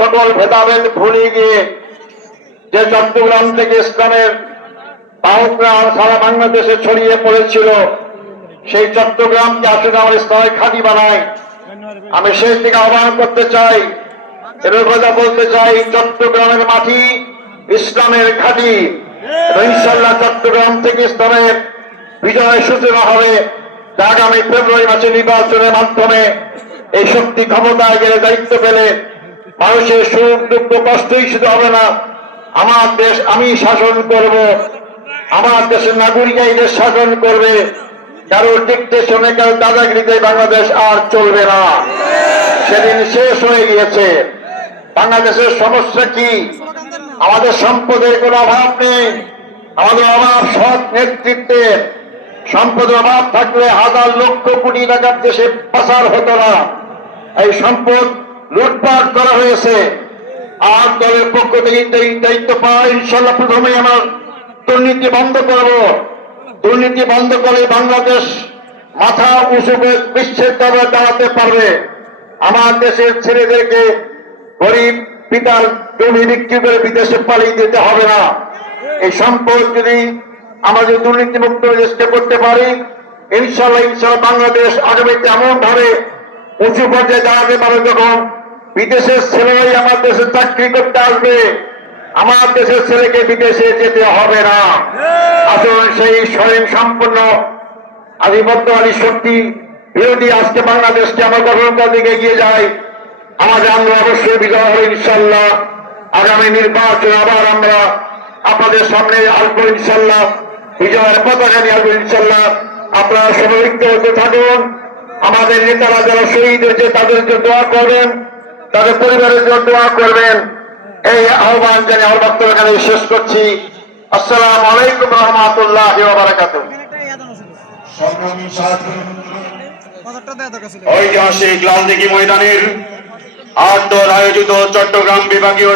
সকল ভেদাভেদ ভুলে গিয়ে যে চট্টগ্রাম থেকে ইসলামের বাহকরা সারা বাংলাদেশে ছড়িয়ে পড়েছিল, সেই চট্টগ্রামকে আসলে আমার ইসলামের ঘাঁটি বানায়। আমি সেই থেকে আহ্বান করতে চাই, এর কথা বলতে চাই, চট্টগ্রামের মাটি ইসলামের ঘাঁটি। ইনশাআল্লাহ চট্টগ্রাম থেকে ইসলামের বিজয় সূচনা হবে। আগামী ফেব্রুয়ারি মাসে নির্বাচনের মাধ্যমে এই শক্তি ক্ষমতায় গেলে, দায়িত্ব পেলে মানুষের সুখ দুঃখ কষ্টই শুধু হবে না, আমার দেশ আমি শাসন করব, আমার দেশের নাগরিক এই দেশ শাসন করবে। কারোর ডিকটেশনে, কারোর দাদাগিরিতে বাংলাদেশ আর চলবে না। সেদিন শেষ হয়ে গিয়েছে। বাংলাদেশের সমস্যা কি? আমাদের সম্পদের কোনো অভাব নেই, আমাদের অভাব সৎ নেতৃত্বের। সম্পদের অভাব থাকলে হাজার লক্ষ কোটি টাকার দেশে পাচার হতো না। এই সম্পদ লুটপাট করা হয়েছে। আর দলের পক্ষ থেকে দায়িত্ব পাওয়া, ইনশাল্লাহ প্রথমে আমার দুর্নীতি বন্ধ করব। দুর্নীতি বন্ধ করে বাংলাদেশ মাথা উঁচু করে বিশ্বের দরবারে দাঁড়াতে পারবে। আমার দেশের ছেলেদেরকে গরিব পিতার জমি বিক্রি করে বিদেশে পালিয়ে যেতে হবে না। এই সম্পদ যদি আমাদের দুর্নীতিমুক্ত দেশকে করতে পারি, ইনশাল্লাহ বাংলাদেশ আগামীতে এমন ভাবে উঁচু পর্যায়ে দাঁড়াতে পারে, যখন বিদেশের ছেলেরাই আমার দেশে চাকরি করতে আসবে, আমার দেশের ছেলেকে বিদেশে যেতে হবে না। আসলে সেই স্বয়ং সম্পূর্ণ আধিপত্যবাদী শক্তি বিরোধী আজকে বাংলাদেশকে আমার গঠনটার দিকে এগিয়ে যায়। আমাদের আমরা অবশ্যই বিজয় হবে ইনশাল্লাহ। আগামী নির্বাচন আবার আমরা আপনাদের সামনে আসবো ইনশাল্লাহ, বিজয়ের পতাকা নিয়ে আসবো ইনশাল্লাহ। আপনারা সমৃদ্ধ হতে থাকুন। আমাদের নেতারা যারা শহীদ হয়েছে তাদের জন্য দোয়া করবেন, তাদের পরিবারের জন্য দোয়া করবেন। এই আহ্বান জানিয়ে আমার বক্তব্য এখানে শেষ করছি। আসসালামু আলাইকুম রহমতুল্লাহি ওয়া বারাকাতুহু। ঐতিহাসিক লালদিঘি ময়দানের 8 দল আয়োজিত চট্টগ্রাম বিভাগীয়